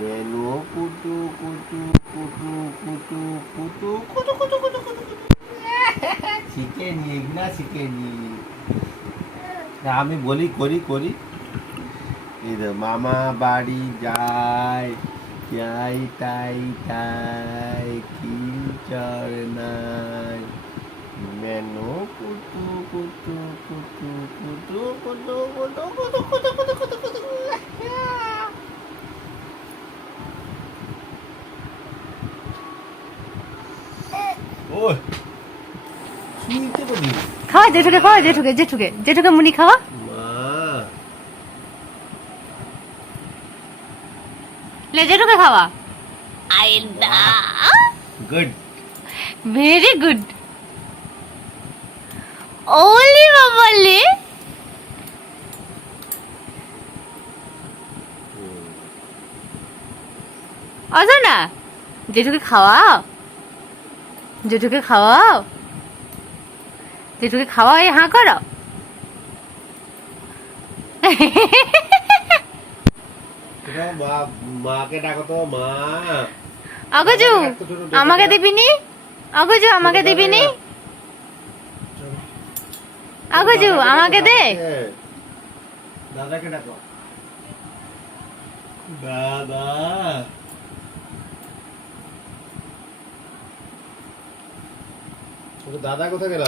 Menu কুটু কুটু কুটু কুটু কুটু কুটু কুটু কুটু কুটু শিখেনি, এগুলা শিখেনি। আমি বলি করি করি। এই মামা বাড়ি যায়, যাই তাই তাই কি চর নাই। মেনু কুটু কুটু কুটু কুটু কুটু কুটু কুটু কুটু কুটু কুটু কুটু। ওই শুনতে পারি খাওয়া জেঠুকে, খাওয়া জেঠুকে, জেঠুকে জেঠুকে মুনি খাওয়া। মা। লে জেঠুকে খাওয়া। আই দা গুড। Very good. ওলি বাবা লে। আসো না, জেঠুকে খাওয়াও, জেঠুকে খাওয়াও, জেঠুকে খাওয়াও, এই হাঁ করো। মাকে ডাকো তো, মা। অগজু আমাকে দিবিনি, অগজু আমাকে দিবিনি, অগজু আমাকে দে। দাদাকে ডাকো, দাদা। দাদা কোথায় গেল?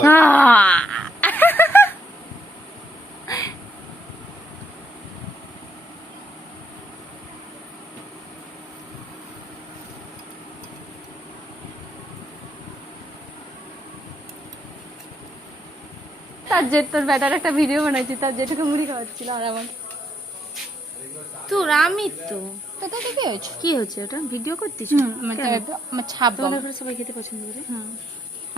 তার জেঠ তোর ব্যাটার একটা ভিডিও বানাইছি, তার জেঠুকে মুড়ি খাওয়াচ্ছিল আর আমার তোর আমি তো তোকে কি হয়েছে? কি হচ্ছে ওটা ভিডিও করতেছ? আমার ছাপ তোমাদের ঘরে সবাই খেতে পছন্দ করে।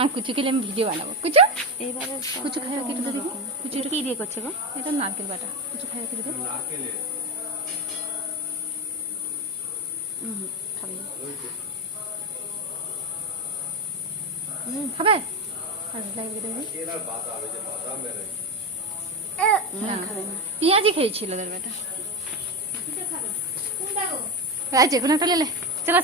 আর কুচু খেলে আমি ভিডিও বানাবো। কুচু এইবারে কুচু খাই কেটে দেখি। কুচি কি দিয়ে করছে গো? এটা নারকেল বাটা। কুচু খাই কেটে দে। খাবি না। খাবে? পেঁয়াজি খেয়েছিল ওদের বেটা। রাইছে কোনো একটা লেলে চলো